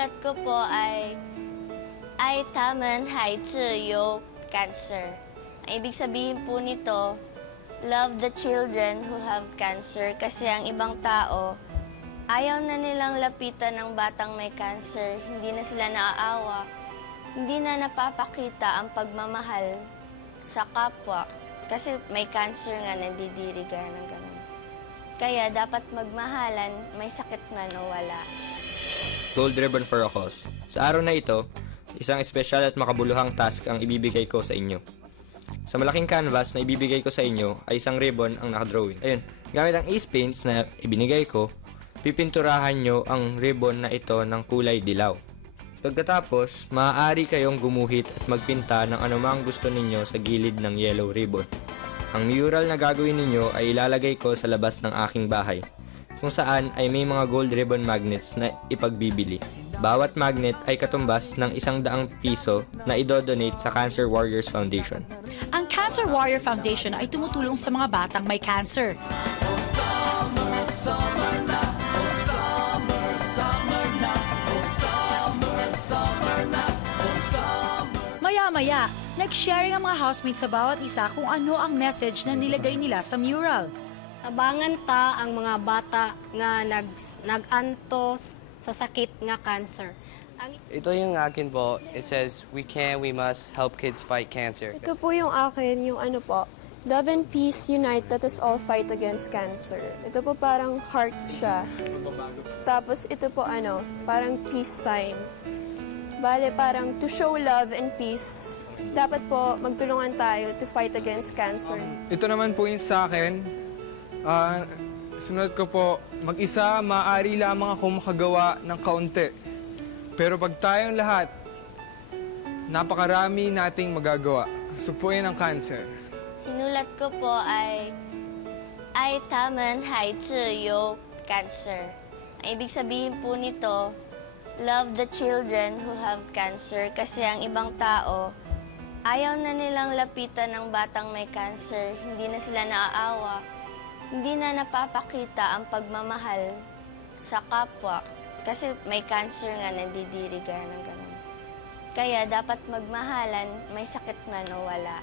Sinulat ko po ay taman hai zi you cancer. Ang ibig sabihin po nito, love the children who have cancer. Kasi ang ibang tao, ayaw na nilang lapitan ng batang may cancer. Hindi na sila naaawa. Hindi na napapakita ang pagmamahal sa kapwa. Kasi may cancer nga, nandidiriga ng ganun. Kaya dapat magmahalan, may sakit man o wala. Gold Ribbon for a Cause. Sa araw na ito, isang espesyal at makabuluhang task ang ibibigay ko sa inyo. Sa malaking canvas na ibibigay ko sa inyo ay isang ribbon ang nakadrawing. Ayun, gamit ang ace paints na ibinigay ko, pipinturahan nyo ang ribbon na ito ng kulay dilaw. Pagkatapos, maaari kayong gumuhit at magpinta ng anumang gusto ninyo sa gilid ng yellow ribbon. Ang mural na gagawin ninyo ay ilalagay ko sa labas ng aking bahay, kung saan ay may mga gold ribbon magnets na ipagbibili. Bawat magnet ay katumbas ng 100 piso na idodonate sa Cancer Warriors Foundation. Ang Cancer Warrior Foundation ay tumutulong sa mga batang may cancer. Maya-maya, nag-sharing ang mga housemates sa bawat isa kung ano ang message na nilagay nila sa mural. Abangan ta ang mga bata nga nag-antos sa sakit nga cancer. Ito yung akin po. It says, we can, we must help kids fight cancer. Ito po yung akin, yung ano po, Love and Peace Unite, let us all fight against cancer. Ito po parang heart siya. Tapos ito po ano, parang peace sign. Bale, parang to show love and peace, dapat po magtulungan tayo to fight against cancer. Ito naman po yung sa akin. Sunod ko po, mag-isa, maaari lamang ako makagawa ng kaunti. Pero pag tayong lahat, napakarami nating magagawa. Supuin ang cancer. Sinulat ko po ay taman hai zi you cancer. Ang ibig sabihin po nito, love the children who have cancer. Kasi ang ibang tao, ayaw na nilang lapitan ng batang may cancer. Hindi na sila naaawa. Hindi na napapakita ang pagmamahal sa kapwa. Kasi may cancer nga, nandidiriga ng ganun. Kaya dapat magmahalan, may sakit man o wala.